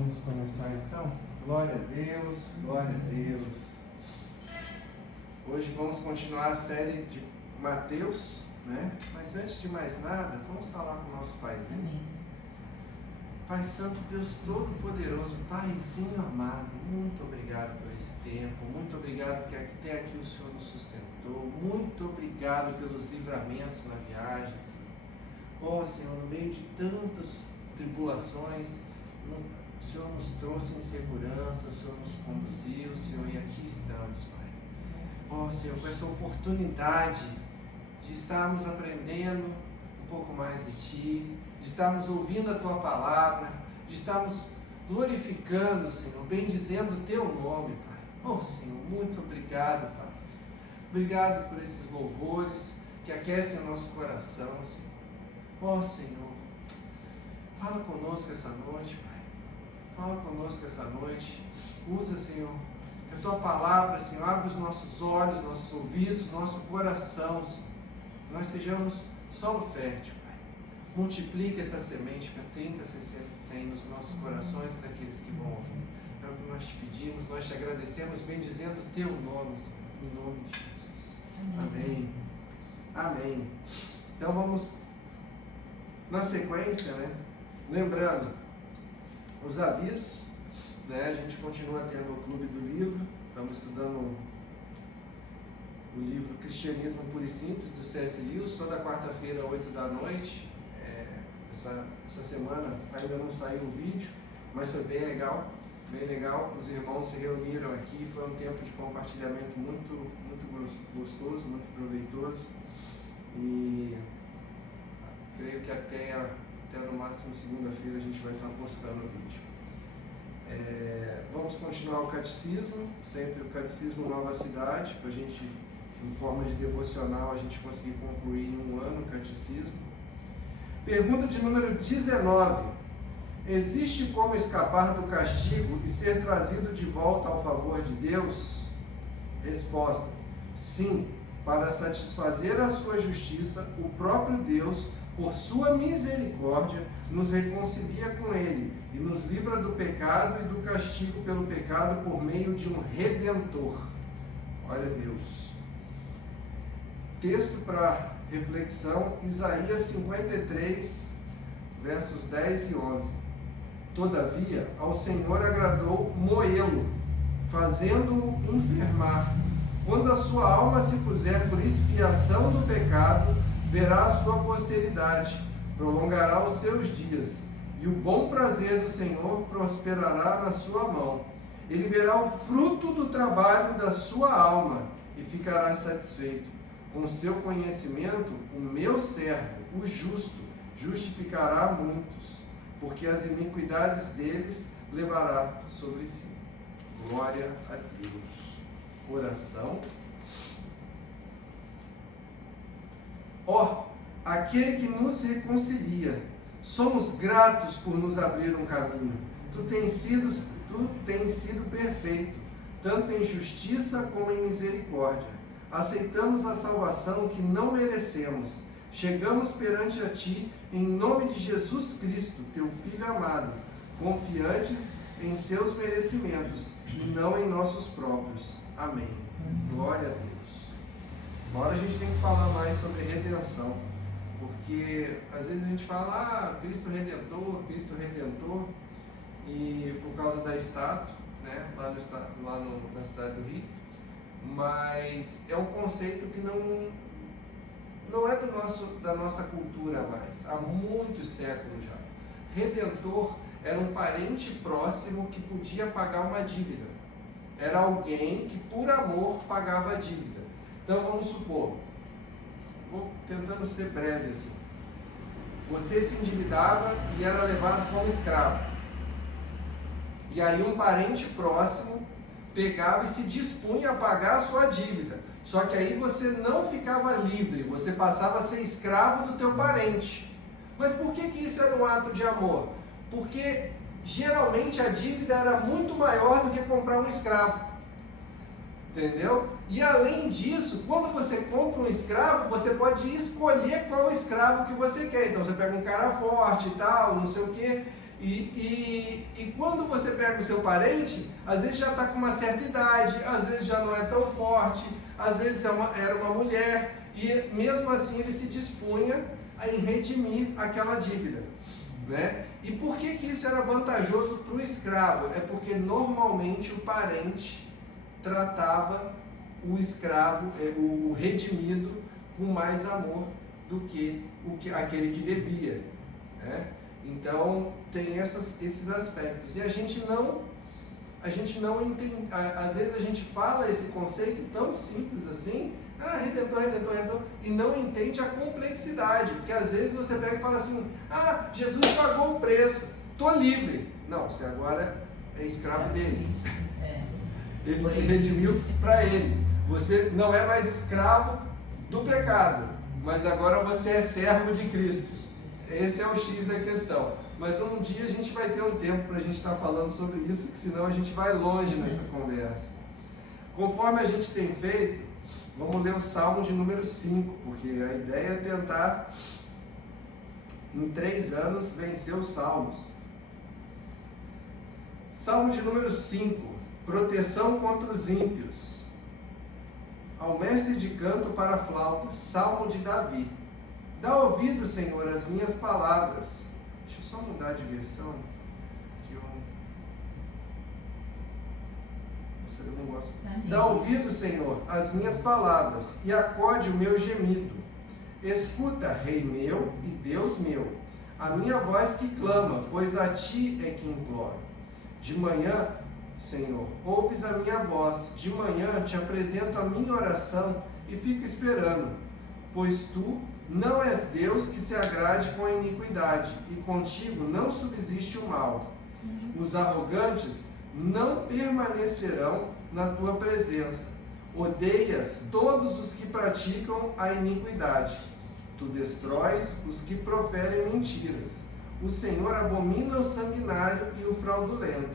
Vamos começar então? Glória a Deus, glória a Deus. Hoje vamos continuar a série de Mateus, né? Mas antes de mais nada, vamos falar com o nosso Paizinho. Amém. Pai Santo, Deus Todo-Poderoso, Paizinho amado, muito obrigado por esse tempo, muito obrigado porque até aqui o Senhor nos sustentou, muito obrigado pelos livramentos na viagem, Senhor. Senhor, no meio de tantas tribulações, o Senhor nos trouxe em segurança, o Senhor nos conduziu, Senhor, e aqui estamos, Pai. Senhor, com essa oportunidade de estarmos aprendendo um pouco mais de Ti, de estarmos ouvindo a Tua palavra, de estarmos glorificando, Senhor, bendizendo o Teu nome, Pai. Senhor, muito obrigado, Pai. Obrigado por esses louvores que aquecem o nosso coração, Senhor. Senhor, fala conosco essa noite, Pai. Fala conosco essa noite. Usa, Senhor, a Tua palavra, Senhor, abre os nossos olhos, nossos ouvidos, nosso coração, Senhor. Nós sejamos solo fértil, Pai. Multiplica essa semente para 30, 60, 100 nos nossos corações e daqueles que vão ouvir. É o que nós te pedimos, nós te agradecemos, bendizendo o Teu nome, Senhor, em nome de Jesus. Amém. Amém. Então vamos na sequência, né? Lembrando os avisos, né? A gente continua tendo o Clube do Livro, estamos estudando o livro Cristianismo Puro e Simples, do C.S. Lewis, toda quarta-feira, 8 da noite. Essa semana ainda não saiu o vídeo, mas foi bem legal, os irmãos se reuniram aqui, foi um tempo de compartilhamento muito gostoso, muito proveitoso, e creio que até no máximo segunda-feira a gente vai estar postando o vídeo. Vamos continuar o catecismo, sempre o catecismo Nova Cidade, para a gente, em forma de devocional, a gente conseguir concluir em um ano o catecismo. Pergunta de número 19. Existe como escapar do castigo e ser trazido de volta ao favor de Deus? Resposta: sim, para satisfazer a sua justiça, o próprio Deus, por sua misericórdia, nos reconcilia com Ele e nos livra do pecado e do castigo pelo pecado por meio de um Redentor. Olha Deus. Texto para reflexão, Isaías 53, versos 10 e 11. Todavia, ao Senhor agradou moê-lo, fazendo-o enfermar. Quando a sua alma se puser por expiação do pecado, verá a sua posteridade, prolongará os seus dias, e o bom prazer do Senhor prosperará na sua mão. Ele verá o fruto do trabalho da sua alma e ficará satisfeito. Com seu conhecimento, o meu servo, o justo, justificará muitos, porque as iniquidades deles levará sobre si. Glória a Deus. Oração. Aquele que nos reconcilia, somos gratos por nos abrir um caminho. Tu tens sido perfeito, tanto em justiça como em misericórdia. Aceitamos a salvação que não merecemos. Chegamos perante a Ti, em nome de Jesus Cristo, Teu Filho amado, confiantes em seus merecimentos e não em nossos próprios. Amém. Glória a Deus. Agora a gente tem que falar mais sobre redenção, porque às vezes a gente fala, Cristo Redentor, e por causa da estátua, né, lá na cidade do Rio, mas é um conceito que não é da nossa cultura mais, há muitos séculos já. Redentor era um parente próximo que podia pagar uma dívida, era alguém que por amor pagava a dívida. Então vamos supor, vou tentando ser breve assim, você se endividava e era levado como escravo, e aí um parente próximo pegava e se dispunha a pagar a sua dívida. Só que aí você não ficava livre, você passava a ser escravo do teu parente. Mas por que isso era um ato de amor? Porque geralmente a dívida era muito maior do que comprar um escravo. Entendeu? E além disso, quando você compra um escravo, você pode escolher qual escravo que você quer. Então você pega um cara forte e tal, não sei o quê. E quando você pega o seu parente, às vezes já está com uma certa idade, às vezes já não é tão forte, às vezes era uma mulher, e mesmo assim ele se dispunha em redimir aquela dívida, né? E por que isso era vantajoso para o escravo? É porque normalmente o parente tratava o escravo, o redimido, com mais amor do que aquele que devia, né? Então tem esses aspectos, e a gente não entende. Às vezes a gente fala esse conceito tão simples assim, redentor, e não entende a complexidade, porque às vezes você pega e fala assim, Jesus pagou o preço, estou livre. Não, você agora é escravo dele. Ele te redimiu para ele. Você não é mais escravo do pecado, mas agora você é servo de Cristo. Esse é o X da questão. Mas um dia a gente vai ter um tempo para a gente estar falando sobre isso, que senão a gente vai longe nessa conversa. Conforme a gente tem feito, vamos ler o Salmo de número 5, porque a ideia é tentar, em 3 anos, vencer os Salmos. Salmo de número 5, proteção contra os ímpios. Ao mestre de canto para a flauta, Salmo de Davi. Dá ouvido, Senhor, às minhas palavras. Deixa eu só mudar de versão, que eu não gosto. Dá ouvido, Senhor, às minhas palavras, e acode o meu gemido. Escuta, Rei meu e Deus meu, a minha voz que clama, pois a ti é que imploro. De manhã, Senhor, ouves a minha voz, de manhã te apresento a minha oração e fico esperando, pois tu não és Deus que se agrade com a iniquidade, e contigo não subsiste o mal. Os arrogantes não permanecerão na tua presença. Odeias todos os que praticam a iniquidade. Tu destróis os que proferem mentiras. O Senhor abomina o sanguinário e o fraudulento.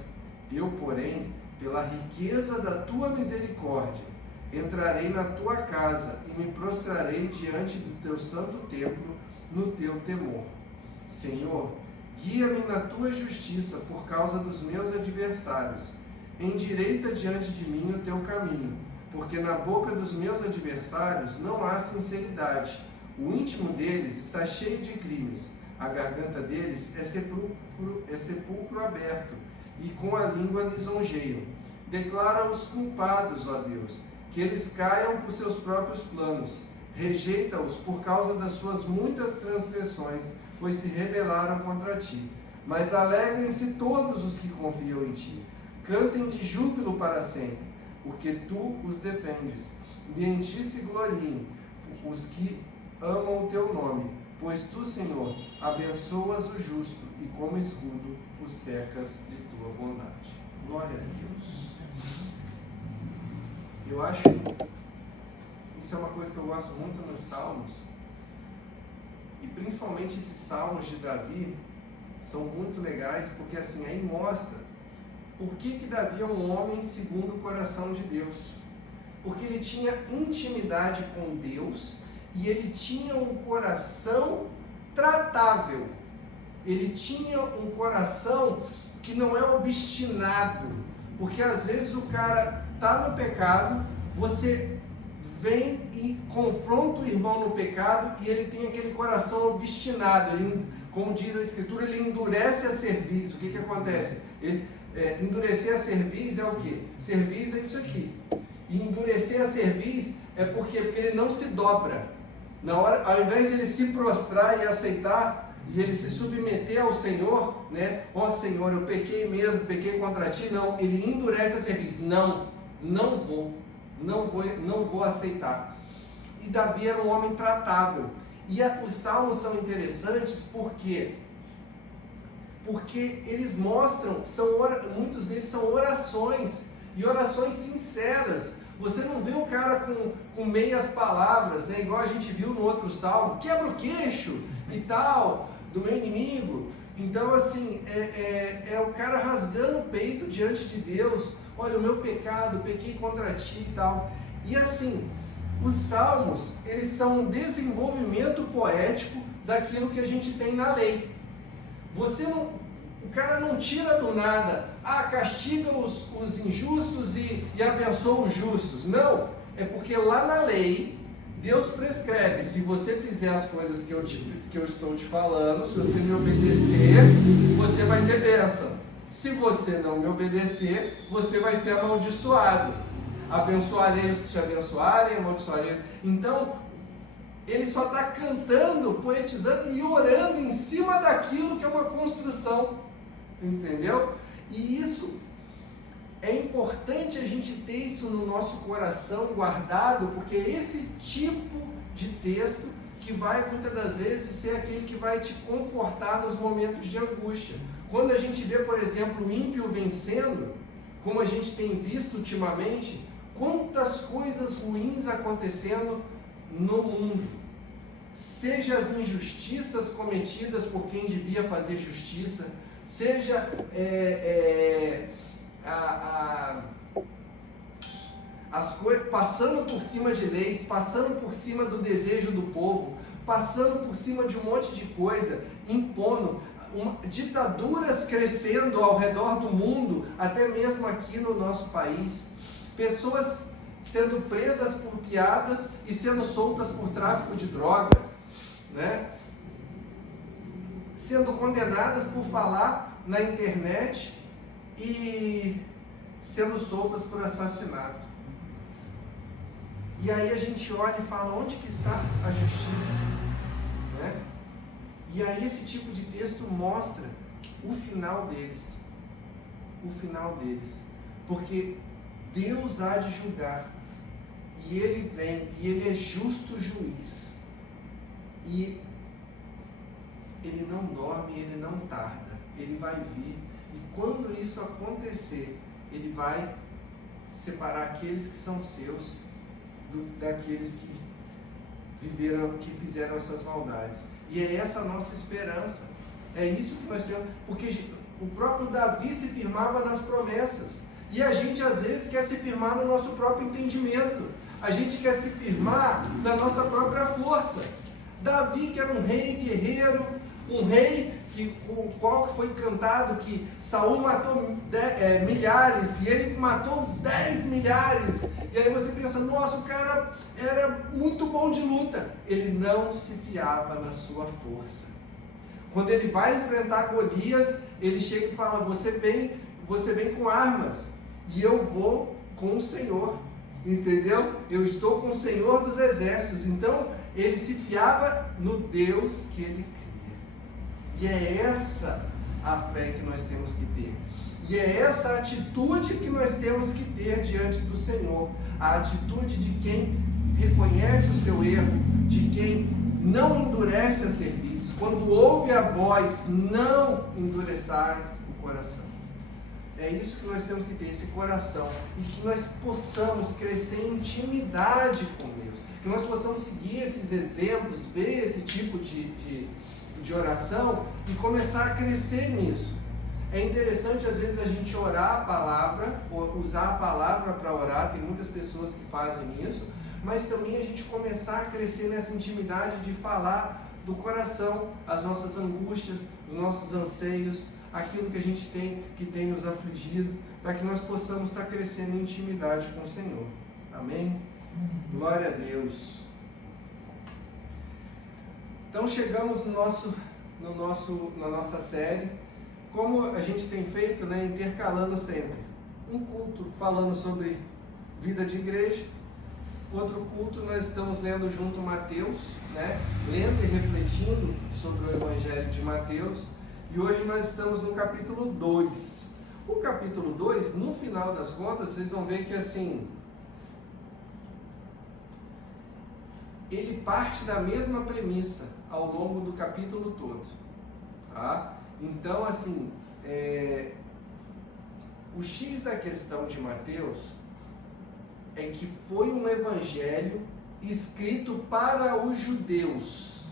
Eu, porém, pela riqueza da tua misericórdia, entrarei na tua casa e me prostrarei diante do teu santo templo no teu temor. Senhor, guia-me na tua justiça por causa dos meus adversários. Endireita diante de mim o teu caminho, porque na boca dos meus adversários não há sinceridade. O íntimo deles está cheio de crimes. A garganta deles é sepulcro aberto, e com a língua lisonjeiam. Declara os culpados, ó Deus, que eles caiam por seus próprios planos. Rejeita-os por causa das suas muitas transgressões, pois se rebelaram contra ti. Mas alegrem-se todos os que confiam em ti. Cantem de júbilo para sempre, porque tu os defendes. E em ti se gloriem os que amam o teu nome. Pois tu, Senhor, abençoas o justo e como escudo os cercas de tua bondade. Glória a Deus. Eu acho que isso é uma coisa que eu gosto muito nos Salmos, e principalmente esses Salmos de Davi são muito legais, porque assim, aí mostra por que Davi é um homem segundo o coração de Deus. Porque ele tinha intimidade com Deus e ele tinha um coração tratável. Ele tinha um coração que não é obstinado, porque às vezes o cara está no pecado, você vem e confronta o irmão no pecado e ele tem aquele coração obstinado. Ele, como diz a Escritura, ele endurece a cerviz. O que acontece? Endurecer a cerviz é o quê? Cerviz é isso aqui. E endurecer a cerviz é porque ele não se dobra. Na hora, ao invés de ele se prostrar e aceitar, e ele se submeter ao Senhor, né? Ó Senhor, eu pequei mesmo, pequei contra ti. Não, ele endurece a cerviz. Não vou aceitar. E Davi era um homem tratável. E os salmos são interessantes porque eles mostram, muitos deles são orações, e orações sinceras. Você não vê um cara com meias palavras, né? Igual a gente viu no outro salmo, quebra o queixo e tal, do meu inimigo. Então assim, é o cara rasgando o peito diante de Deus. Olha, o meu pecado, pequei contra ti e tal. E assim, os salmos, eles são um desenvolvimento poético daquilo que a gente tem na lei. O cara não tira do nada, castiga os injustos e abençoa os justos. Não, é porque lá na lei, Deus prescreve, se você fizer as coisas que eu estou te falando, se você me obedecer, você vai ter bênção. Se você não me obedecer, você vai ser amaldiçoado. Abençoarei os que te abençoarem, amaldiçoarei. Então, ele só está cantando, poetizando e orando em cima daquilo que é uma construção. Entendeu? E isso é importante a gente ter isso no nosso coração guardado, porque é esse tipo de texto que vai muitas das vezes ser aquele que vai te confortar nos momentos de angústia. Quando a gente vê, por exemplo, o ímpio vencendo, como a gente tem visto ultimamente, quantas coisas ruins acontecendo no mundo. Seja as injustiças cometidas por quem devia fazer justiça, seja as coisas passando por cima de leis, passando por cima do desejo do povo, passando por cima de um monte de coisa, impondo, ditaduras crescendo ao redor do mundo, até mesmo aqui no nosso país, pessoas sendo presas por piadas e sendo soltas por tráfico de droga, né? Sendo condenadas por falar na internet e sendo soltas por assassinato. E aí a gente olha e fala, onde que está a justiça? Né? E aí esse tipo de texto mostra o final deles. O final deles. Porque Deus há de julgar. E Ele vem, e Ele é justo juiz. E Ele não dorme, Ele não tarda. Ele vai vir. E quando isso acontecer, Ele vai separar aqueles que são seus daqueles que viveram, que fizeram essas maldades. E é essa a nossa esperança. É isso que nós temos. Porque o próprio Davi se firmava nas promessas. E a gente às vezes quer se firmar no nosso próprio entendimento. A gente quer se firmar na nossa própria força. Davi, que era um rei guerreiro, um rei com o qual foi cantado que Saul matou milhares e ele matou 10 milhares. E aí você pensa, nossa, o cara era muito bom de luta. Ele não se fiava na sua força. Quando ele vai enfrentar Golias, ele chega e fala, você vem com armas e eu vou com o Senhor. Entendeu? Eu estou com o Senhor dos exércitos. Então, ele se fiava no Deus que ele cria. E é essa a fé que nós temos que ter. E é essa atitude que nós temos que ter diante do Senhor. A atitude de quem reconhece o seu erro, de quem não endurece a serviço. Quando ouve a voz, não endureçais o coração. É isso que nós temos que ter, esse coração. E que nós possamos crescer em intimidade com Deus. Que nós possamos seguir esses exemplos, ver esse tipo de oração e começar a crescer nisso. É interessante às vezes a gente orar a palavra, usar a palavra para orar, tem muitas pessoas que fazem isso, mas também a gente começar a crescer nessa intimidade de falar do coração, as nossas angústias, os nossos anseios, aquilo que a gente tem, que tem nos afligido, para que nós possamos estar crescendo em intimidade com o Senhor. Amém? Glória a Deus. Então chegamos na nossa série, como a gente tem feito, né, intercalando sempre. Um culto falando sobre vida de igreja, outro culto nós estamos lendo junto Mateus, né, lendo e refletindo sobre o Evangelho de Mateus, e hoje nós estamos no capítulo 2. O capítulo 2, no final das contas, vocês vão ver que assim, ele parte da mesma premissa ao longo do capítulo todo, tá? Então, assim, o X da questão de Mateus é que foi um evangelho escrito para os judeus,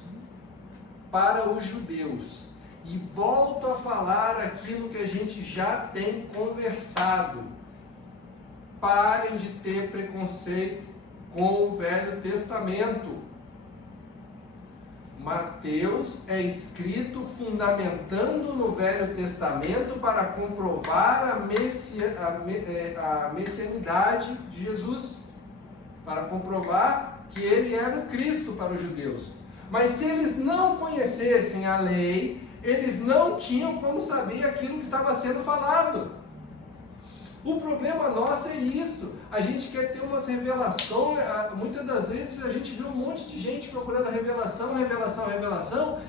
e volto a falar aquilo que a gente já tem conversado. Parem de ter preconceito com o Velho Testamento. Mateus é escrito fundamentando no Velho Testamento para comprovar a messianidade de Jesus, para comprovar que ele era o Cristo para os judeus. Mas se eles não conhecessem a lei, eles não tinham como saber aquilo que estava sendo falado. O problema nosso é isso. A gente quer ter umas revelações. Muitas das vezes a gente vê um monte de gente procurando revelação,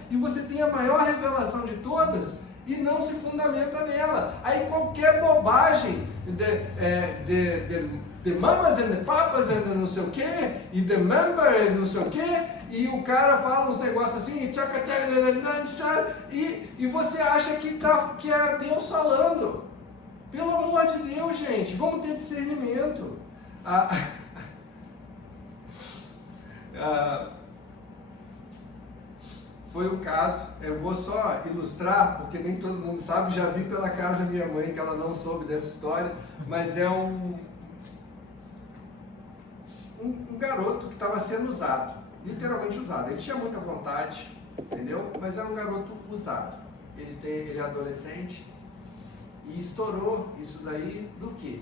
e você tem a maior revelação de todas e não se fundamenta nela. Aí qualquer bobagem de mamas and the papas and não sei o que, e the member and não sei o que, e o cara fala uns negócios assim, e você acha que é Deus falando. Pelo amor de Deus, gente, vamos ter discernimento. Foi o caso, eu vou só ilustrar, porque nem todo mundo sabe, já vi pela cara da minha mãe que ela não soube dessa história, mas é um garoto que estava sendo usado, literalmente usado. Ele tinha muita vontade, entendeu? Mas era um garoto usado. Ele é adolescente. E estourou isso daí do quê?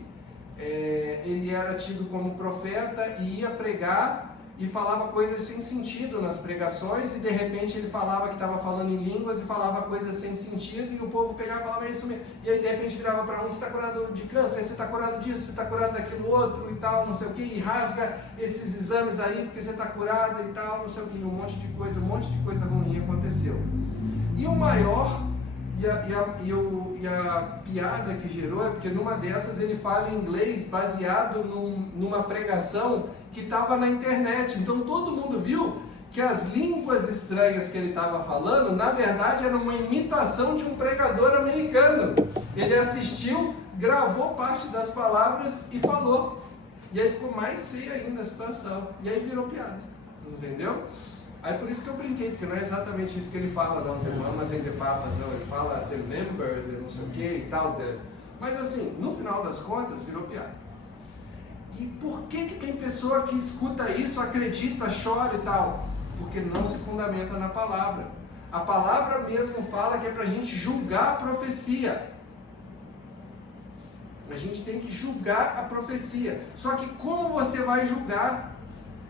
Ele era tido como profeta e ia pregar e falava coisas sem sentido nas pregações, e de repente ele falava que estava falando em línguas e falava coisas sem sentido, e o povo pegava e falava isso mesmo. E aí de repente virava para um: você está curado de câncer, você está curado disso, você está curado daquilo outro e tal, não sei o que, e rasga esses exames aí porque você está curado e tal, não sei o que, um monte de coisa ruim aconteceu. E o maior... E a piada que gerou é porque numa dessas ele fala em inglês baseado numa pregação que estava na internet. Então todo mundo viu que as línguas estranhas que ele estava falando, na verdade, era uma imitação de um pregador americano. Ele assistiu, gravou parte das palavras e falou. E aí ficou mais feia ainda a situação. E aí virou piada. Entendeu? Aí por isso que eu brinquei, porque não é exatamente isso que ele fala, não, de mamas and the papas, não, ele fala the member, de não sei o que e tal, mas assim, no final das contas, virou piada. E por que tem pessoa que escuta isso, acredita, chora e tal? Porque não se fundamenta na palavra. A palavra mesmo fala que é pra gente julgar a profecia. A gente tem que julgar a profecia. Só que como você vai julgar?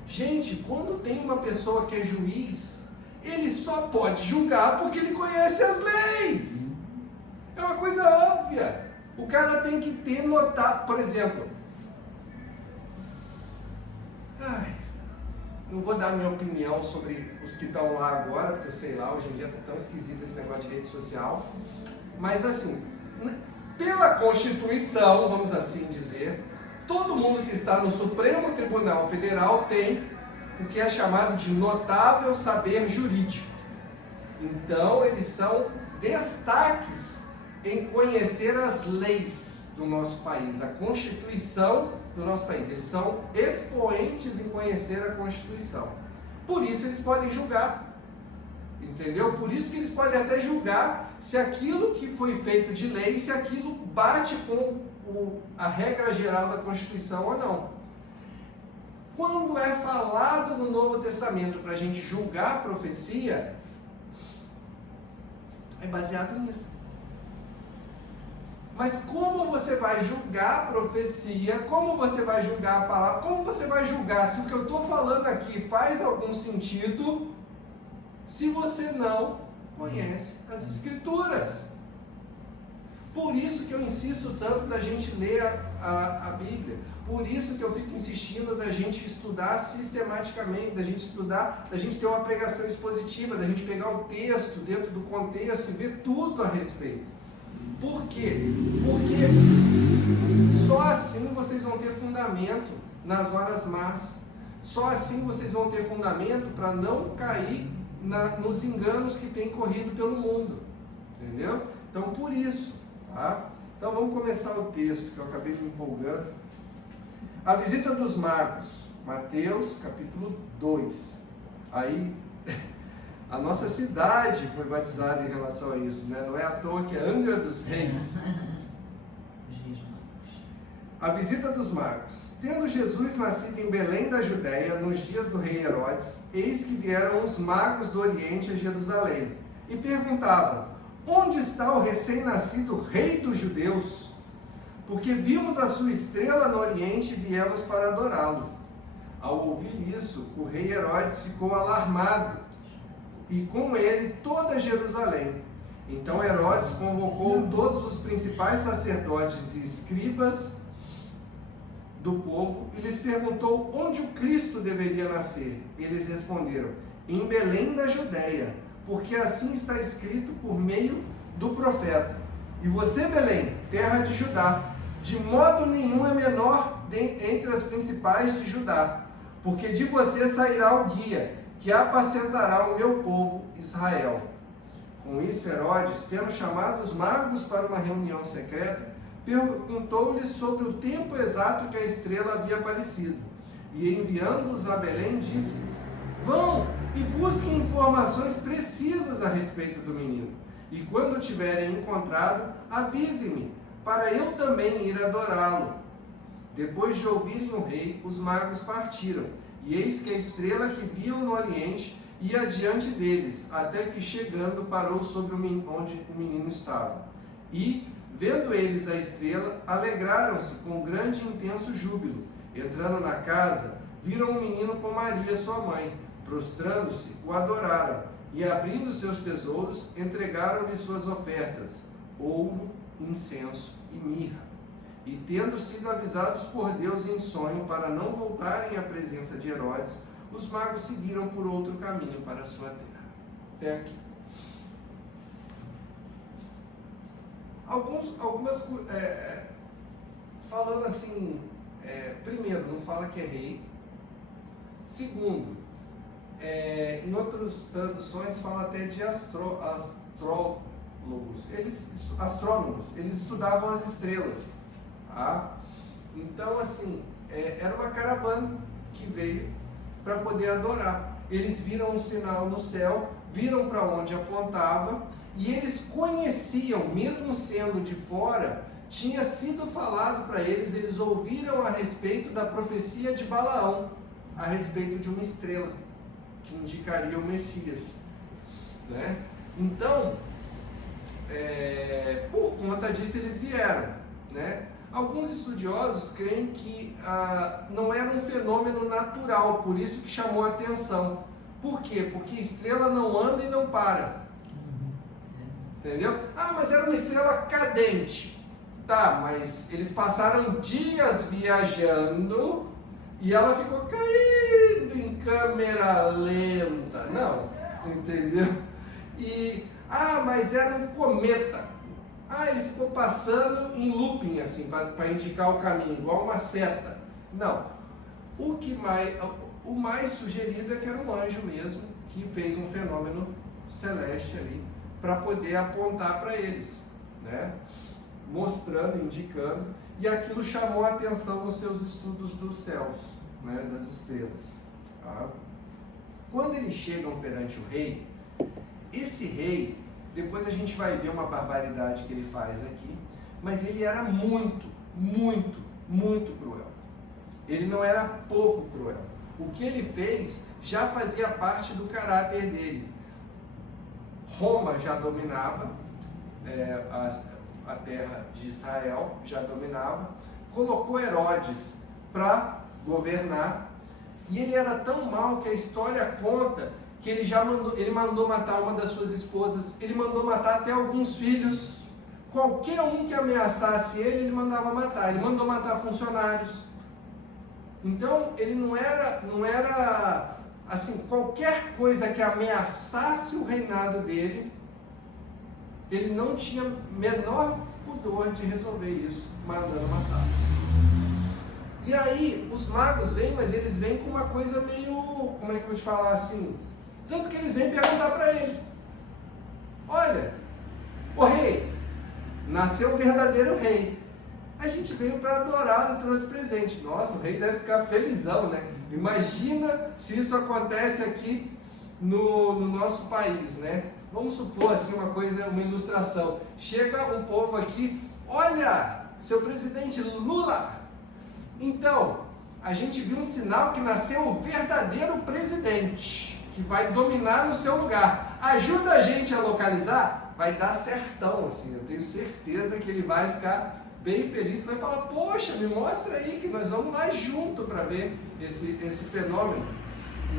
Gente, quando tem uma pessoa que é juiz, ele só pode julgar porque ele conhece as leis. É uma coisa óbvia. O cara tem que ter notado, por exemplo, não vou dar minha opinião sobre os que estão lá agora, porque sei lá, hoje em dia está tão esquisito esse negócio de rede social, mas assim, pela Constituição, vamos assim dizer, todo mundo que está no Supremo Tribunal Federal tem o que é chamado de notável saber jurídico. Então, eles são destaques em conhecer as leis do nosso país, a Constituição do nosso país. Eles são expoentes em conhecer a Constituição. Por isso eles podem julgar. Entendeu? Por isso que eles podem até julgar se aquilo que foi feito de lei, se aquilo bate com a regra geral da Constituição ou não. Quando é falado no Novo Testamento para a gente julgar a profecia, é baseado nisso. Mas como você vai julgar a profecia, como você vai julgar a palavra, como você vai julgar se o que eu estou falando aqui faz algum sentido, se você não conhece as Escrituras? Por isso que eu insisto tanto da gente ler a Bíblia. Por isso que eu fico insistindo da gente estudar sistematicamente, da gente ter uma pregação expositiva, da gente pegar o texto dentro do contexto e ver tudo a respeito. Por quê? Porque só assim vocês vão ter fundamento nas horas más. Só assim vocês vão ter fundamento para não cair nos enganos que tem corrido pelo mundo. Entendeu? Então, por isso. Tá? Então vamos começar o texto que eu acabei me empolgando. A visita dos magos, Mateus capítulo 2. Aí a nossa cidade foi batizada em relação a isso, né? Não é à toa que é Angra dos Reis. A visita dos magos. Tendo Jesus nascido em Belém da Judéia, nos dias do rei Herodes, eis que vieram os magos do Oriente a Jerusalém, e perguntavam: onde está o recém-nascido rei dos judeus? Porque vimos a sua estrela no Oriente e viemos para adorá-lo. Ao ouvir isso, o rei Herodes ficou alarmado, e com ele toda Jerusalém. Então Herodes convocou todos os principais sacerdotes e escribas do povo e lhes perguntou onde o Cristo deveria nascer. Eles responderam: em Belém da Judéia, porque assim está escrito por meio do profeta: e você, Belém, terra de Judá, de modo nenhum é menor entre as principais de Judá, porque de você sairá o guia, que apacentará o meu povo Israel. Com isso, Herodes, tendo chamado os magos para uma reunião secreta, perguntou-lhes sobre o tempo exato que a estrela havia aparecido. E enviando-os a Belém, disse-lhes: vão e busquem informações precisas a respeito do menino. E quando o tiverem encontrado, avisem-me, para eu também ir adorá-lo. Depois de ouvirem o rei, os magos partiram. E eis que a estrela que viam no Oriente ia adiante deles, até que chegando parou sobre onde o menino estava. E, vendo eles a estrela, alegraram-se com grande e intenso júbilo. Entrando na casa, viram o menino com Maria, sua mãe. Prostrando-se, o adoraram, e abrindo seus tesouros, entregaram-lhe suas ofertas: ouro, incenso e mirra. E tendo sido avisados por Deus em sonho para não voltarem à presença de Herodes, os magos seguiram por outro caminho para a sua terra. Até aqui. Falando assim, primeiro, não fala que é rei. Segundo, em outras traduções fala até de astrólogos. Astrônomos, eles estudavam as estrelas. Tá? Então, assim, era uma caravana que veio para poder adorar. Eles viram um sinal no céu, viram para onde apontava, e eles conheciam, mesmo sendo de fora, tinha sido falado para eles, eles ouviram a respeito da profecia de Balaão, a respeito de uma estrela, que indicaria o Messias. Né? Então, por conta disso eles vieram. Né? Alguns estudiosos creem que não era um fenômeno natural, por isso que chamou a atenção. Por quê? Porque estrela não anda e não para. Entendeu? Mas era uma estrela cadente. Tá, mas eles passaram dias viajando e ela ficou caindo em câmera lenta. Não, entendeu? Mas era um cometa. Ele ficou passando em looping, assim, para indicar o caminho, igual uma seta. Não. O mais sugerido é que era um anjo mesmo, que fez um fenômeno celeste ali, para poder apontar para eles, né? Mostrando, indicando, e aquilo chamou a atenção nos seus estudos dos céus, né? Das estrelas. Tá? Quando eles chegam perante o rei, esse rei, depois a gente vai ver uma barbaridade que ele faz aqui, mas ele era muito, muito, muito cruel. Ele não era pouco cruel. O que ele fez já fazia parte do caráter dele. Roma já dominava a terra de Israel, já dominava, colocou Herodes para governar, e ele era tão mau que a história conta que ele mandou matar uma das suas esposas, ele mandou matar até alguns filhos. Qualquer um que ameaçasse ele mandava matar. Ele mandou matar funcionários. Então, ele não era assim, qualquer coisa que ameaçasse o reinado dele, ele não tinha menor pudor de resolver isso, mandando matar. E aí, os magos vêm, mas eles vêm com uma coisa meio, como é que eu vou te falar assim? Tanto que eles vêm perguntar para ele: olha, o rei, nasceu o verdadeiro rei. A gente veio para adorá-lo e trouxe presente. Nossa, o rei deve ficar felizão, né? Imagina se isso acontece aqui no nosso país, né? Vamos supor assim uma ilustração. Chega um povo aqui: olha, seu presidente Lula Então, a gente viu um sinal que nasceu o verdadeiro presidente, que vai dominar no seu lugar. Ajuda a gente a localizar? Vai dar certão, assim, eu tenho certeza que ele vai ficar bem feliz, vai falar, poxa, me mostra aí que nós vamos lá junto para ver esse fenômeno.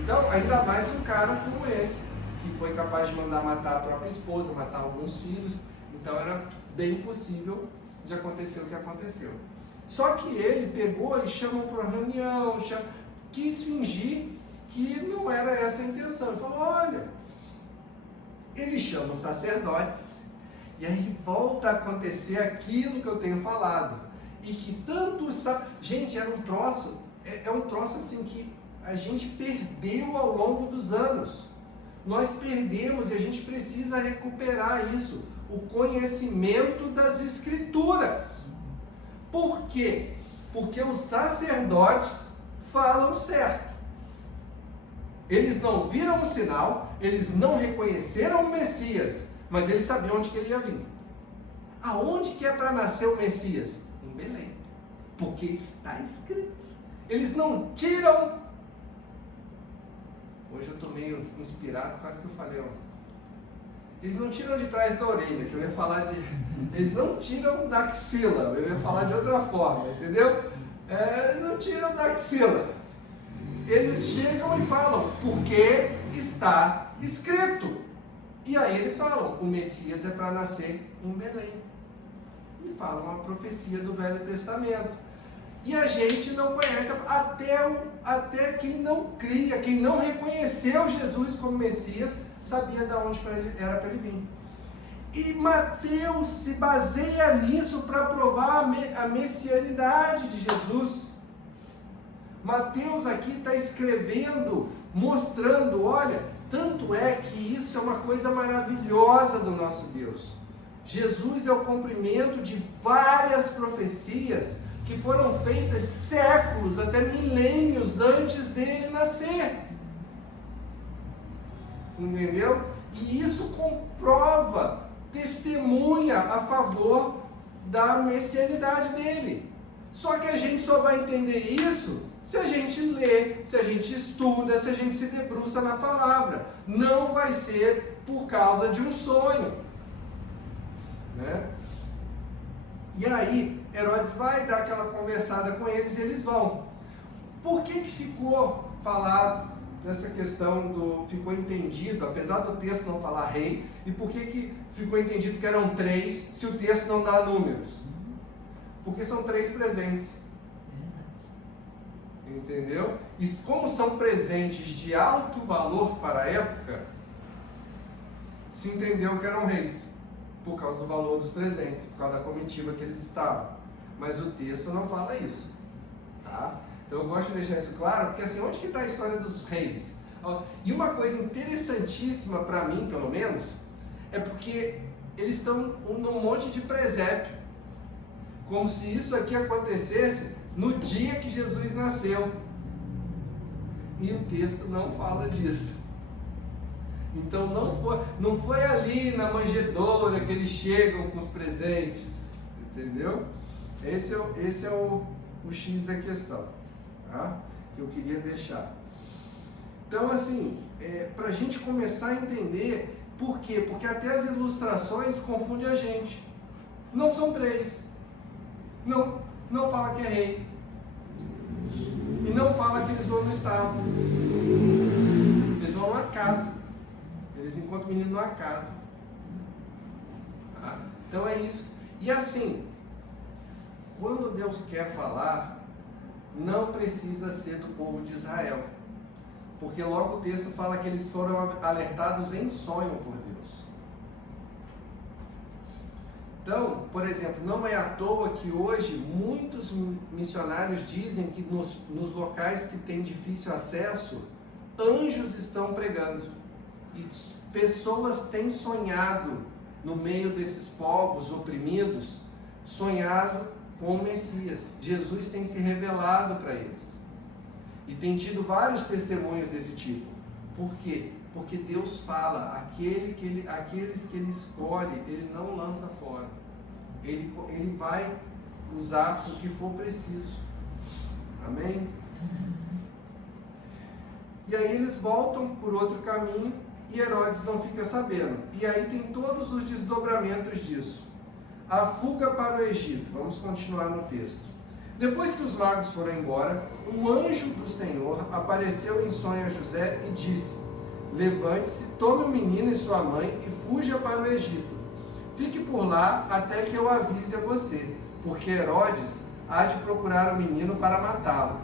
Então, ainda mais um cara como esse, que foi capaz de mandar matar a própria esposa, matar alguns filhos, então era bem possível de acontecer o que aconteceu. Só que ele pegou e chamou para uma reunião, quis fingir que não era essa a intenção. Ele falou, olha, ele chama os sacerdotes, e aí volta a acontecer aquilo que eu tenho falado. E que tanto... Gente, era um troço, é um troço assim que a gente perdeu ao longo dos anos. Nós perdemos e a gente precisa recuperar isso. O conhecimento das Escrituras. Por quê? Porque os sacerdotes falam certo. Eles não viram o sinal, eles não reconheceram o Messias, mas eles sabiam onde que ele ia vir. Aonde que é para nascer o Messias? Em Belém. Porque está escrito. Eles não tiram... Hoje eu estou meio inspirado, quase que eu falei, ó. Eles não tiram de trás da orelha, que eu ia falar de... Eles não tiram da axila, eu ia falar de outra forma, entendeu? Eles não tiram da axila. Eles chegam e falam, porque está escrito. E aí eles falam, o Messias é para nascer em Belém. E falam a profecia do Velho Testamento. E a gente não conhece, até quem não cria, quem não reconheceu Jesus como Messias, sabia de onde era para ele vir. E Mateus se baseia nisso para provar a messianidade de Jesus. Mateus aqui está escrevendo, mostrando, olha, tanto é que isso é uma coisa maravilhosa do nosso Deus. Jesus é o cumprimento de várias profecias que foram feitas séculos, até milênios antes dele nascer. Entendeu? E isso comprova, testemunha a favor da messianidade dele. Só que a gente só vai entender isso se a gente lê, se a gente estuda, se a gente se debruça na palavra. Não vai ser por causa de um sonho, né? E aí, Herodes vai dar aquela conversada com eles e eles vão. Por que ficou falado nessa questão ficou entendido, apesar do texto não falar rei, e por que ficou entendido que eram 3, se o texto não dá números? Porque são 3 presentes. Entendeu? E como são presentes de alto valor para a época, se entendeu que eram reis, por causa do valor dos presentes, por causa da comitiva que eles estavam. Mas o texto não fala isso, tá? Então eu gosto de deixar isso claro, porque assim, onde que está a história dos reis? E uma coisa interessantíssima para mim, pelo menos, é porque eles estão num monte de presépio, como se isso aqui acontecesse no dia que Jesus nasceu. E o texto não fala disso. Então não foi ali na manjedoura que eles chegam com os presentes, entendeu? Esse é o X da questão, tá? Que eu queria deixar. Então assim, para a gente começar a entender por quê? Porque até as ilustrações confundem a gente. Não são 3. Não fala que é rei. E não fala que eles vão no estábulo. Eles vão numa casa. Eles encontram o menino numa casa. Tá? Então é isso. E assim, quando Deus quer falar, não precisa ser do povo de Israel. Porque logo o texto fala que eles foram alertados em sonho por Deus. Então, por exemplo, não é à toa que hoje muitos missionários dizem que nos locais que têm difícil acesso, anjos estão pregando. E pessoas têm sonhado no meio desses povos oprimidos, sonhado com o Messias. Jesus tem se revelado para eles. E tem tido vários testemunhos desse tipo. Por quê? Porque Deus fala, aqueles que Ele escolhe, Ele não lança fora. Ele vai usar o que for preciso. Amém? E aí eles voltam por outro caminho e Herodes não fica sabendo. E aí tem todos os desdobramentos disso. A fuga para o Egito. Vamos continuar no texto. Depois que os magos foram embora, um anjo do Senhor apareceu em sonho a José e disse: levante-se, tome o menino e sua mãe e fuja para o Egito. Fique por lá até que eu avise a você, porque Herodes há de procurar o menino para matá-lo.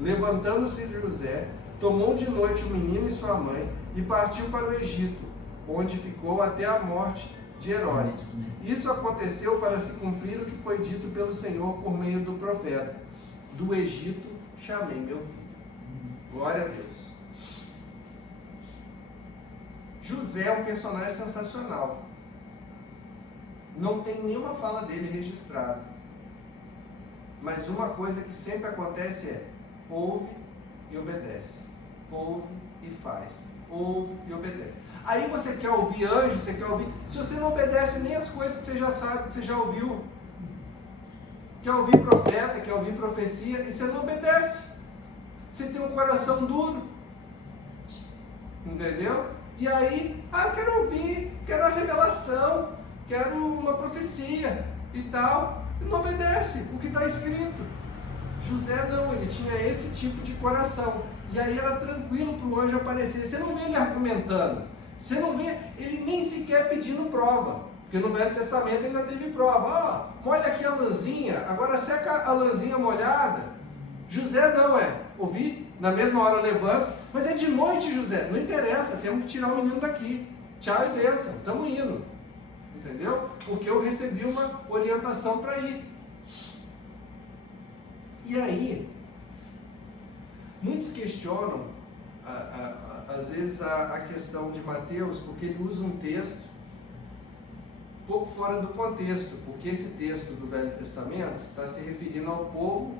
Levantando-se José, tomou de noite o menino e sua mãe e partiu para o Egito, onde ficou até a morte de Herodes. Isso aconteceu para se cumprir o que foi dito pelo Senhor por meio do profeta: do Egito chamei meu filho. Glória a Deus. José é um personagem sensacional. Não tem nenhuma fala dele registrada. Mas uma coisa que sempre acontece é: ouve e obedece. Ouve e faz. Ouve e obedece. Aí você quer ouvir anjo, você quer ouvir... Se você não obedece nem as coisas que você já sabe, que você já ouviu. Quer ouvir profeta, quer ouvir profecia, e você não obedece. Você tem um coração duro. Entendeu? E aí, eu quero ouvir, quero a revelação, quero uma profecia e tal. E não obedece o que está escrito. José não, ele tinha esse tipo de coração. E aí era tranquilo para o anjo aparecer. Você não vê ele argumentando. Você não vê ele nem sequer pedindo prova. Porque no Velho Testamento ainda teve prova. Molha aqui a lãzinha, agora seca a lãzinha molhada. José não ouvi, na mesma hora levanta. Mas é de noite, José. Não interessa, temos que tirar o menino daqui. Tchau e bênção, estamos indo. Entendeu? Porque eu recebi uma orientação para ir. E aí, muitos questionam, às vezes, a questão de Mateus, porque ele usa um texto um pouco fora do contexto, porque esse texto do Velho Testamento está se referindo ao povo,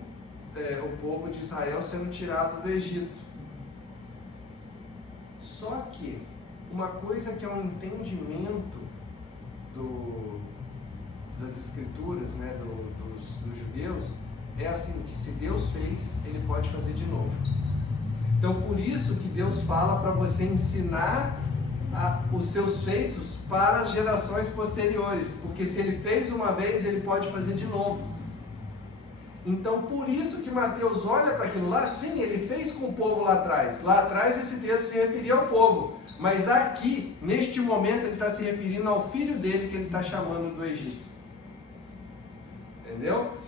o povo de Israel sendo tirado do Egito. Só que uma coisa que é um entendimento das Escrituras, né, dos judeus, é assim, que se Deus fez, Ele pode fazer de novo. Então, por isso que Deus fala para você ensinar os seus feitos para as gerações posteriores, porque se Ele fez uma vez, Ele pode fazer de novo. Então, por isso que Mateus olha para aquilo lá, sim, Ele fez com o povo lá atrás. Lá atrás esse texto se referia ao povo, mas aqui, neste momento, Ele está se referindo ao filho dele que Ele está chamando do Egito. Entendeu?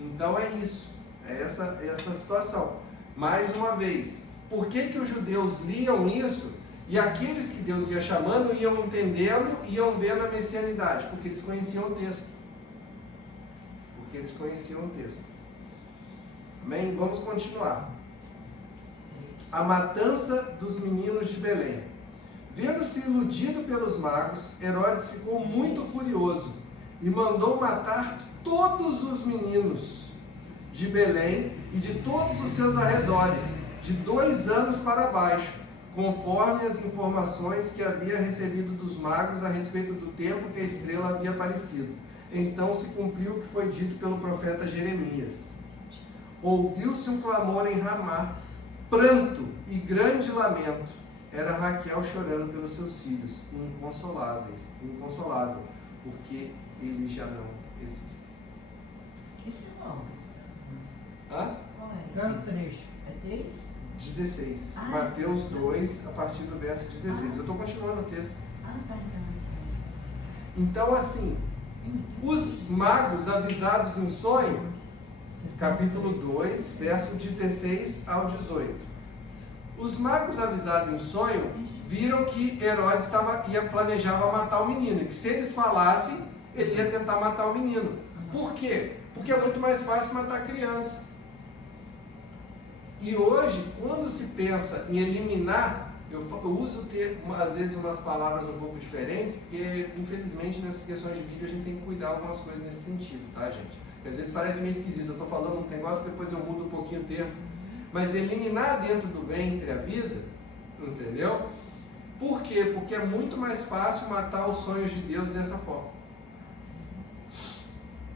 Então é isso, é essa situação. Mais uma vez, por que os judeus liam isso e aqueles que Deus ia chamando iam entendendo, iam vendo a messianidade? Porque eles conheciam o texto. Amém? Vamos continuar. A matança dos meninos de Belém. Vendo-se iludido pelos magos, Herodes ficou muito furioso e mandou matar todos os meninos de Belém e de todos os seus arredores, de 2 anos para baixo, conforme as informações que havia recebido dos magos a respeito do tempo que a estrela havia aparecido. Então se cumpriu o que foi dito pelo profeta Jeremias. Ouviu-se um clamor em Ramá, pranto e grande lamento. Era Raquel chorando pelos seus filhos, inconsolável, porque eles já não existem. Isso é qual? Qual é esse trecho? É 3? 16. Mateus 2, a partir do verso 16. Eu estou continuando o texto. Tá. Então, assim, os magos avisados em sonho, capítulo 2, verso 16 ao 18. Os magos avisados em sonho viram que Herodes planejava matar o menino, e que se eles falassem, ele ia tentar matar o menino. Por quê? Porque é muito mais fácil matar criança. E hoje, quando se pensa em eliminar, eu uso às vezes umas palavras um pouco diferentes, porque infelizmente nessas questões de vídeo a gente tem que cuidar algumas coisas nesse sentido, tá, gente? Porque às vezes parece meio esquisito, eu estou falando um negócio, depois eu mudo um pouquinho o termo. Mas eliminar dentro do ventre a vida, entendeu? Por quê? Porque é muito mais fácil matar os sonhos de Deus dessa forma.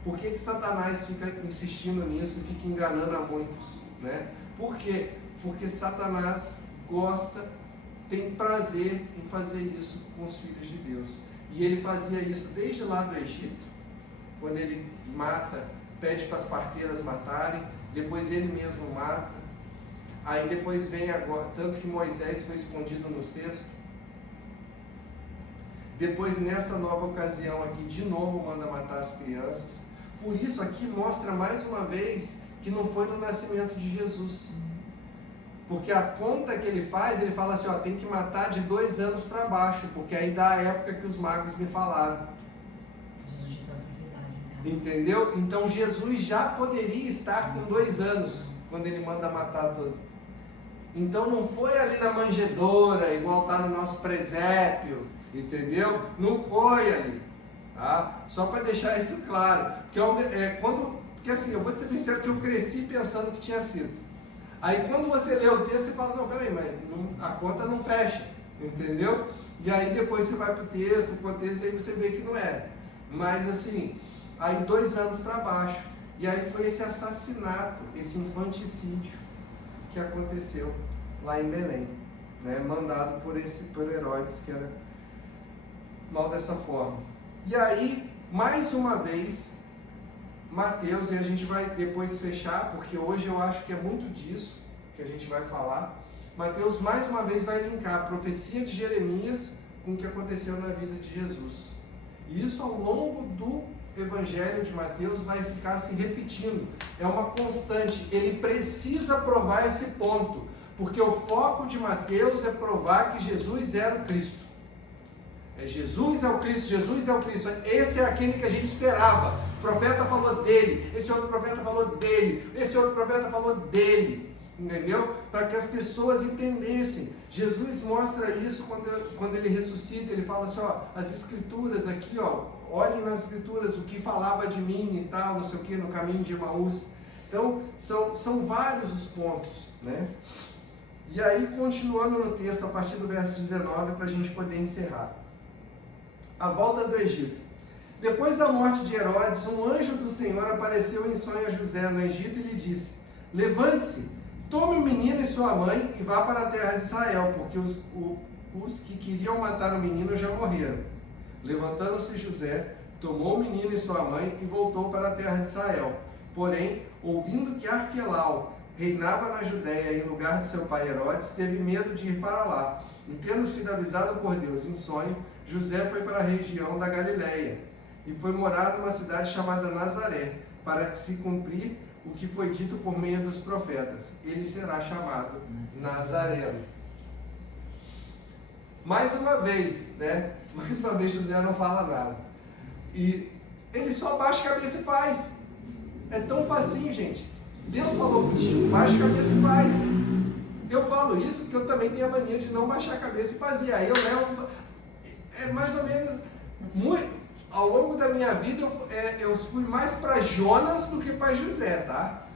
Por que Satanás fica insistindo nisso e fica enganando a muitos? né? Por quê? Porque Satanás tem prazer em fazer isso com os filhos de Deus. E ele fazia isso desde lá do Egito, quando ele pede para as parteiras matarem, depois ele mesmo mata. Aí depois vem agora, tanto que Moisés foi escondido no cesto. Depois, nessa nova ocasião aqui, de novo manda matar as crianças. Por isso aqui mostra mais uma vez que não foi no nascimento de Jesus. Porque a conta que ele faz, ele fala assim, ó, tem que matar de 2 anos para baixo, porque aí dá a época que os magos me falaram. Jesus já está com entendeu? Então Jesus já poderia estar com 2 anos, quando ele manda matar tudo. Então não foi ali na manjedoura, igual está no nosso presépio, entendeu? Não foi ali, tá? Só para deixar isso claro. Porque assim, eu vou te ser sincero que eu cresci pensando que tinha sido. Aí quando você lê o texto, você fala, não, peraí, mas a conta não fecha, entendeu? E aí depois você vai para o texto, o contexto, e aí você vê que não é. Mas assim, aí 2 anos para baixo. E aí foi esse assassinato, esse infanticídio que aconteceu lá em Belém, né? Mandado por Herodes, que era mal dessa forma. E aí, mais uma vez, Mateus, e a gente vai depois fechar, porque hoje eu acho que é muito disso que a gente vai falar. Mateus mais uma vez vai linkar a profecia de Jeremias com o que aconteceu na vida de Jesus. E isso ao longo do Evangelho de Mateus vai ficar se repetindo. É uma constante. Ele precisa provar esse ponto, porque o foco de Mateus é provar que Jesus era o Cristo. Jesus é o Cristo, Jesus é o Cristo. Esse é aquele que a gente esperava. O profeta falou dele, esse outro profeta falou dele, esse outro profeta falou dele. Entendeu? Para que as pessoas entendessem. Jesus mostra isso quando ele ressuscita. Ele fala assim, ó, as escrituras aqui, ó, olhem nas escrituras o que falava de mim e tal, não sei o que, no caminho de Emaús. Então, são vários os pontos, né? E aí, continuando no texto, a partir do verso 19, para a gente poder encerrar. A volta do Egito. Depois da morte de Herodes, um anjo do Senhor apareceu em sonho a José no Egito e lhe disse, levante-se, tome o menino e sua mãe e vá para a terra de Israel, porque os que queriam matar o menino já morreram. Levantando-se José, tomou o menino e sua mãe e voltou para a terra de Israel. Porém, ouvindo que Arquelau reinava na Judéia em lugar de seu pai Herodes, teve medo de ir para lá. E tendo sido avisado por Deus em sonho, José foi para a região da Galileia e foi morar numa cidade chamada Nazaré, para se cumprir o que foi dito por meio dos profetas. Ele será chamado Nazareno. Mais uma vez, né? Mais uma vez José não fala nada. E ele só baixa a cabeça e faz. É tão facinho, gente. Deus falou contigo, baixa a cabeça e faz. Eu falo isso porque eu também tenho a mania de não baixar a cabeça e fazer. Aí eu levo... É mais ou menos... Ao longo da minha vida, eu fui mais para Jonas do que para José, tá?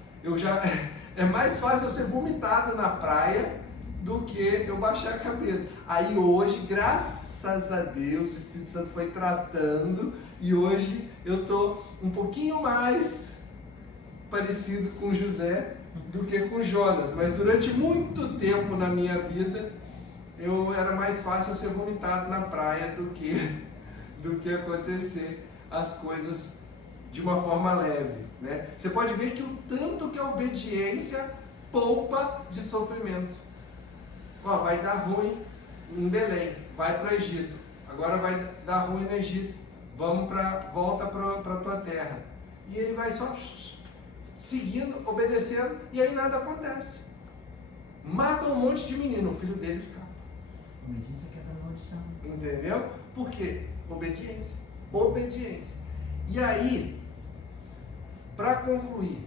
É mais fácil eu ser vomitado na praia do que eu baixar a cabeça. Aí hoje, graças a Deus, o Espírito Santo foi tratando e hoje eu estou um pouquinho mais parecido com José do que com Jonas. Mas durante muito tempo na minha vida, era mais fácil eu ser vomitado na praia do que acontecer as coisas de uma forma leve, né? Você pode ver que o tanto que a obediência poupa de sofrimento. Ó, vai dar ruim em Belém, vai para o Egito. Agora vai dar ruim no Egito, volta para a tua terra. E ele vai só seguindo, obedecendo, e aí nada acontece. Mata um monte de menino, o filho dele escapa. Obediência quebra a maldição. Entendeu? Por quê? Obediência. Obediência. E aí, para concluir,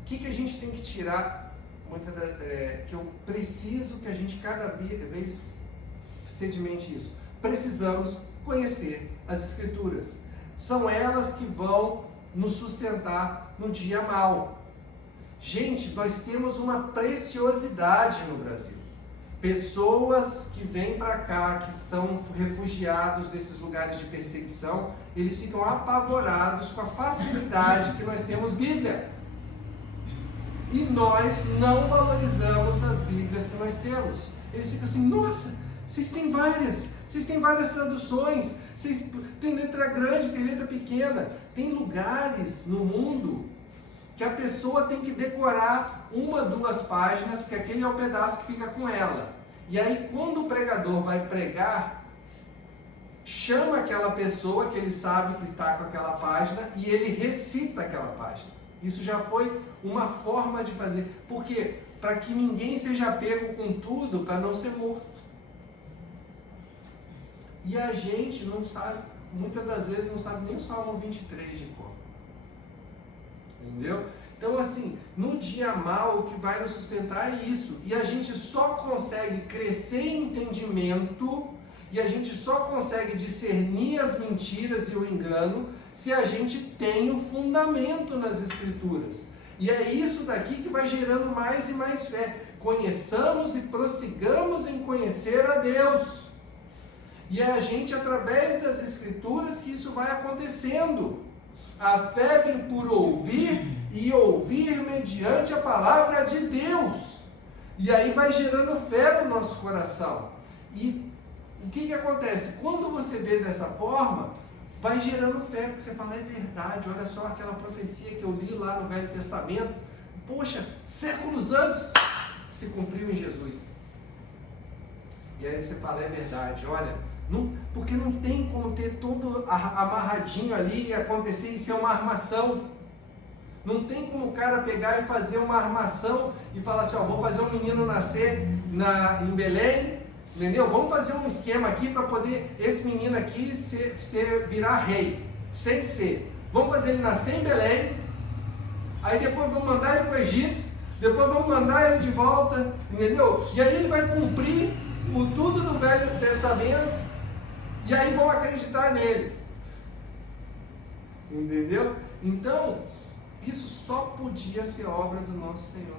o que a gente tem que tirar, que eu preciso que a gente cada vez sedimente isso. Precisamos conhecer as Escrituras. São elas que vão nos sustentar no dia mau. Gente, nós temos uma preciosidade no Brasil. Pessoas que vêm para cá, que são refugiados desses lugares de perseguição, eles ficam apavorados com a facilidade que nós temos Bíblia. E nós não valorizamos as Bíblias que nós temos. Eles ficam assim, nossa, vocês têm várias traduções, vocês têm letra grande, tem letra pequena. Tem lugares no mundo que a pessoa tem que decorar 1, 2 páginas, porque aquele é o pedaço que fica com ela. E aí quando o pregador vai pregar, chama aquela pessoa que ele sabe que está com aquela página e ele recita aquela página. Isso já foi uma forma de fazer. Por quê? Para que ninguém seja pego com tudo, para não ser morto. E a gente não sabe, muitas das vezes não sabe nem o Salmo 23 de cor. Entendeu? Então assim, no dia mal o que vai nos sustentar é isso. E a gente só consegue crescer em entendimento e a gente só consegue discernir as mentiras e o engano se a gente tem o fundamento nas Escrituras. E é isso daqui que vai gerando mais e mais fé. Conheçamos e prossigamos em conhecer a Deus. E é a gente, através das Escrituras, que isso vai acontecendo. A fé vem por ouvir e ouvir mediante a palavra de Deus. E aí vai gerando fé no nosso coração. E o que acontece? Quando você vê dessa forma, vai gerando fé, porque você fala, é verdade, olha só aquela profecia que eu li lá no Velho Testamento, poxa, séculos antes se cumpriu em Jesus. E aí você fala, é verdade, olha, porque não tem como ter todo amarradinho ali e acontecer e ser uma armação. Não tem como o cara pegar e fazer uma armação e falar assim, ó, vou fazer um menino nascer em Belém, entendeu? Vamos fazer um esquema aqui para poder esse menino aqui virar rei, sem ser. Vamos fazer ele nascer em Belém, aí depois vamos mandar ele para o Egito, depois vamos mandar ele de volta, entendeu? E aí ele vai cumprir tudo do Velho Testamento, e aí vão acreditar nele, entendeu? Então, isso só podia ser obra do nosso Senhor.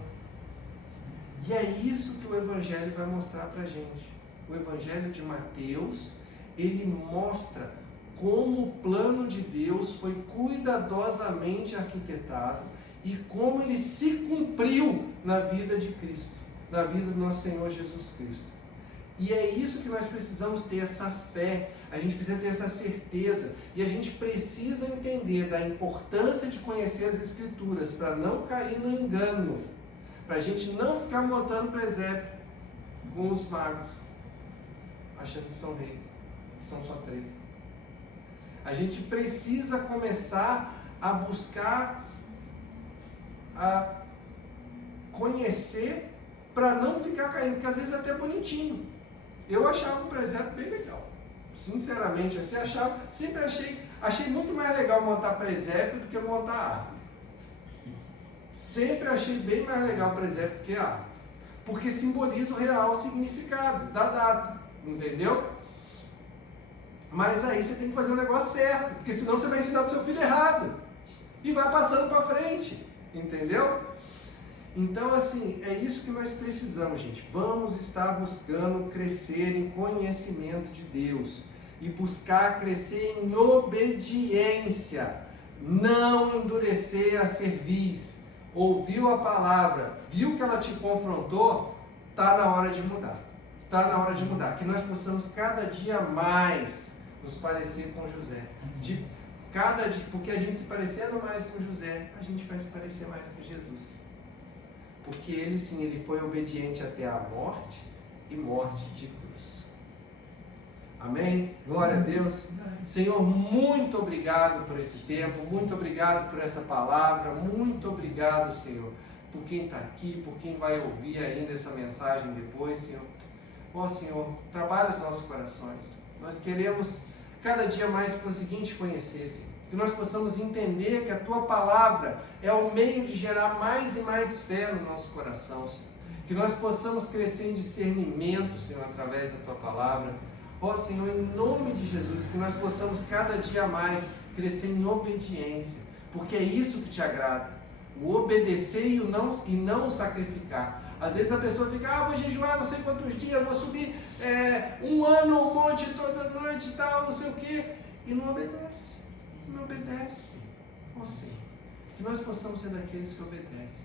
E é isso que o Evangelho vai mostrar para a gente. O Evangelho de Mateus, ele mostra como o plano de Deus foi cuidadosamente arquitetado e como ele se cumpriu na vida de Cristo, na vida do nosso Senhor Jesus Cristo. E é isso que nós precisamos ter, essa fé, a gente precisa ter essa certeza, e a gente precisa entender da importância de conhecer as Escrituras, para não cair no engano, para a gente não ficar montando presépio com os magos, achando que são reis, que são só 3. A gente precisa começar a buscar, a conhecer, para não ficar caindo, porque às vezes é até bonitinho. Eu achava o presépio bem legal, sinceramente, assim, sempre achei muito mais legal montar presépio do que montar árvore. Sempre achei bem mais legal o presépio do que a árvore, porque simboliza o real significado da data, entendeu? Mas aí você tem que fazer o negócio certo, porque senão você vai ensinar para o seu filho errado, e vai passando para frente, entendeu? Então, assim, é isso que nós precisamos, gente. Vamos estar buscando crescer em conhecimento de Deus e buscar crescer em obediência, não endurecer a cerviz. Ouviu a palavra, viu que ela te confrontou, está na hora de mudar. Está na hora de mudar. Que nós possamos cada dia mais nos parecer com José. Porque a gente se parecendo mais com José, a gente vai se parecer mais com Jesus. Porque ele sim, ele foi obediente até a morte e morte de cruz. Amém? Glória a Deus. Senhor, muito obrigado por esse tempo, muito obrigado por essa palavra, muito obrigado, Senhor, por quem está aqui, por quem vai ouvir ainda essa mensagem depois, Senhor. Ó Senhor, trabalha os nossos corações. Nós queremos cada dia mais prosseguir te conhecer, Senhor. Que nós possamos entender que a Tua Palavra é o meio de gerar mais e mais fé no nosso coração, Senhor. Que nós possamos crescer em discernimento, Senhor, através da Tua Palavra. Ó Senhor, em nome de Jesus, que nós possamos cada dia mais crescer em obediência, porque é isso que Te agrada, o obedecer e não o sacrificar. Às vezes a pessoa fica, vou jejuar não sei quantos dias, vou subir 1 ano, um monte toda noite e tal, não sei o quê, e não obedece. Não obedece. Ó Senhor, que nós possamos ser daqueles que obedecem.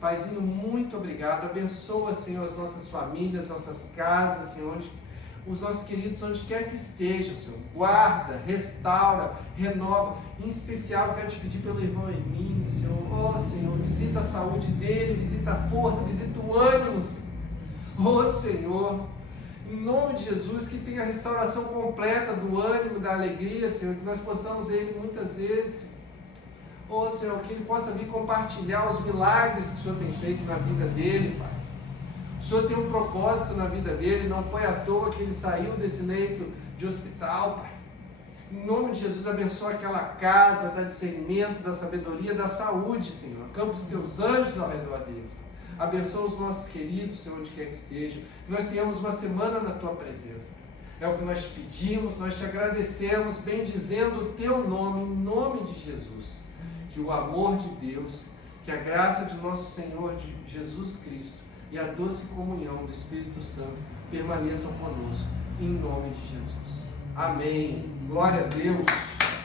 Paizinho, muito obrigado. Abençoa, Senhor, as nossas famílias, nossas casas, Senhor, os nossos queridos, onde quer que estejam, Senhor. Guarda, restaura, renova. Em especial, quero te pedir pelo irmão Hermínio, Senhor. Oh, Senhor, visita a saúde dele, visita a força, visita o ânimo, Senhor. Oh, Senhor, em nome de Jesus, que tenha a restauração completa do ânimo, da alegria, Senhor, que nós possamos ver Ele muitas vezes. Oh, Senhor, que Ele possa vir compartilhar os milagres que o Senhor tem feito na vida dele, Pai. O Senhor tem um propósito na vida dele, não foi à toa que ele saiu desse leito de hospital, Pai. Em nome de Jesus, abençoa aquela casa, dá discernimento, da sabedoria, da saúde, Senhor. Acampa os teus anjos ao redor deles, Pai. Abençoa os nossos queridos, Senhor, onde quer que estejam. Que nós tenhamos uma semana na tua presença. É o que nós te pedimos, nós te agradecemos, bendizendo o teu nome, em nome de Jesus. Que o amor de Deus, que a graça de nosso Senhor Jesus Cristo e a doce comunhão do Espírito Santo permaneçam conosco, em nome de Jesus. Amém. Glória a Deus.